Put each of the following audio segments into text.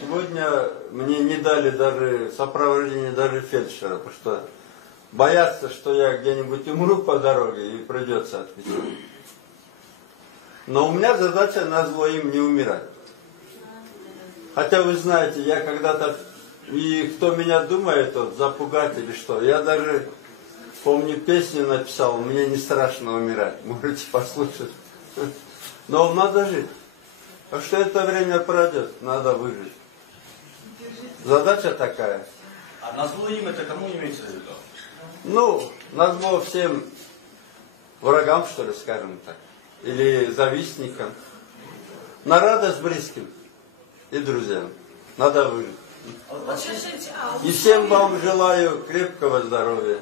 Сегодня мне не дали даже сопровождение даже фельдшера, потому что боятся, что я где-нибудь умру по дороге и придется отвечать. Но у меня задача назло им не умирать. Хотя вы знаете, я когда-то, и кто меня думает, вот, запугать или что, я даже, помню, песню написал, мне не страшно умирать, можете послушать. Но надо жить. А что это время пройдет, надо выжить. Задача такая. А назло им это кому имеется в виду? Ну, назло всем врагам, что ли, скажем так. Или завистникам. На радость близким и друзьям. Надо выжить. И всем вам желаю крепкого здоровья.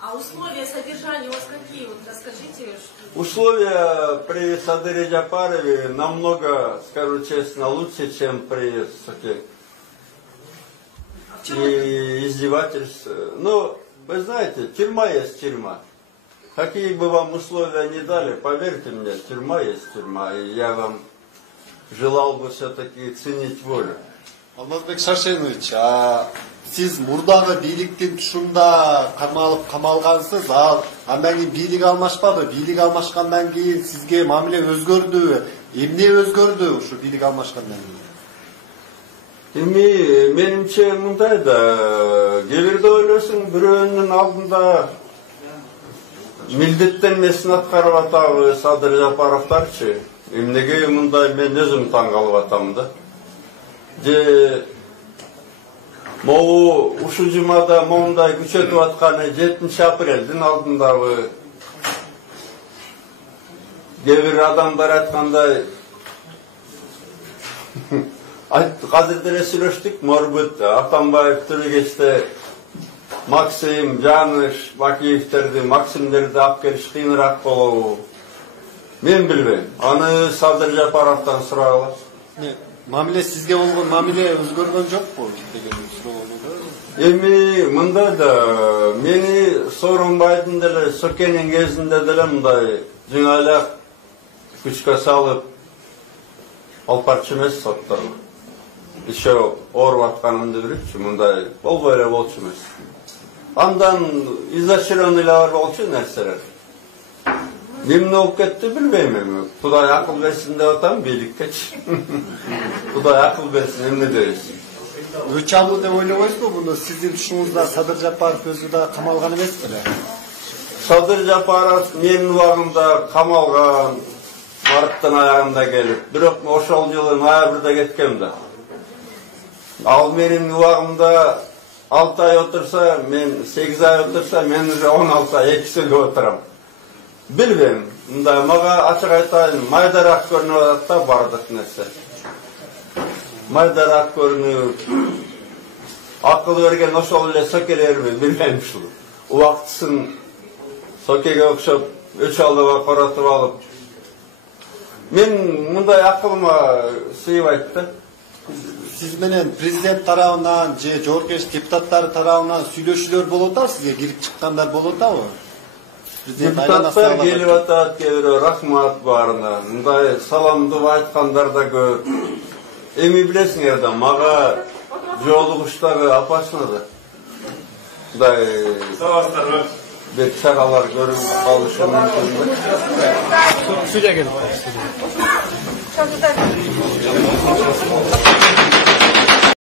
А условия содержания у вас какие? Вот расскажите. Условия при Садыре Джапарове намного, скажу честно, лучше, чем при Соке. И издевательства. Ну, вы знаете, тюрьма есть тюрьма. Какие бы вам условия ни дали, поверьте мне, тюрьма есть тюрьма. И я вам желал бы все-таки ценить волю. Алмазбек Шаршенович, сіз мурдагы бийликтин тушунда камалгансыз, андан кийин бийлик алмашпады. Бийлик алмашкандан кийин сизге мамиле өзгөрдүбү? Эмне өзгөрдү ушу бийлик алмашкандан кийин? Эми менимче мындай да, кээ ойлосуң бирөөнүн алдында милдеттенмесин аткарып атабы Садыр Жапаровтарчы. Эмнеге мындай мен өзүм таң калып атам да. Же могу ушу жумада моундай күчөтүп атканы 7 апрелдин алдындагы кээ бир адамдар айткандай Қазір деле сүйлөштүк, Морбут, Атамбаев, Түрегечте, Максим, Жаныш, Бакиевтерди, Максимдерди алып келиш кыйыныраак болобу. Мен билбейм. Аны Садыр Жапаровтан сурагыла. Мамиле сизге болгон мамиле өзгөргөн жокпу деген суроо. Эми мындай да, мени Сооронбайдын деле Сокенин кезинде деле мындай жыңайлап күчкө салып алып барчу эмес сотторго. Еще оруп атканымды билипчи, мындай болбой эле болчу эмес. Андан изощренный эле бар болчу нерселер. Эмне болуп кетти билбейм эми. Кудай акыл берсин деп атам, бийликкечи. Кудай акыл берсин, эмне дейбиз? Өч алуу деп ойлобойсузбу? Муну сиздин тушуңузда Садыр Жапаров өзү да камалган эмес беле? Садыр Жапаров менин убагымда камалган, марттын аягында келип, бирок ошол жылы ноябрда кеткем да. Ал менин убагымда 6 ай отурса, мен 8 ай отурса, мен уже 16 ай экисиге отурам. Билбейм, мындай мага ачык айтайын, майдараак көрүнүп атат да бардык нерсе. Майдараак көрүнүп, акыл берген ошол эле сокелерби билбейм ушул. Убактысын сокеге окшоп, өч алдыга каратып алып. Мен мындай акылыма сыйбайт да. Сиз менен президент тарабынан же жоопкерчилик депутаттары тарабынан сүйлөшүүлөр болуп атабы? Сизге кирип чыккандар болуп атабы? Депутаттар келип атат, кээ бирөө рахмат баарына. Мындай саламдуу айткандар да көп. Эми билесиңер да, мага жолугуштагы опасно да. Мындай Сабастар бек чаралар көрүп калышы мүмкүн. Судья келип.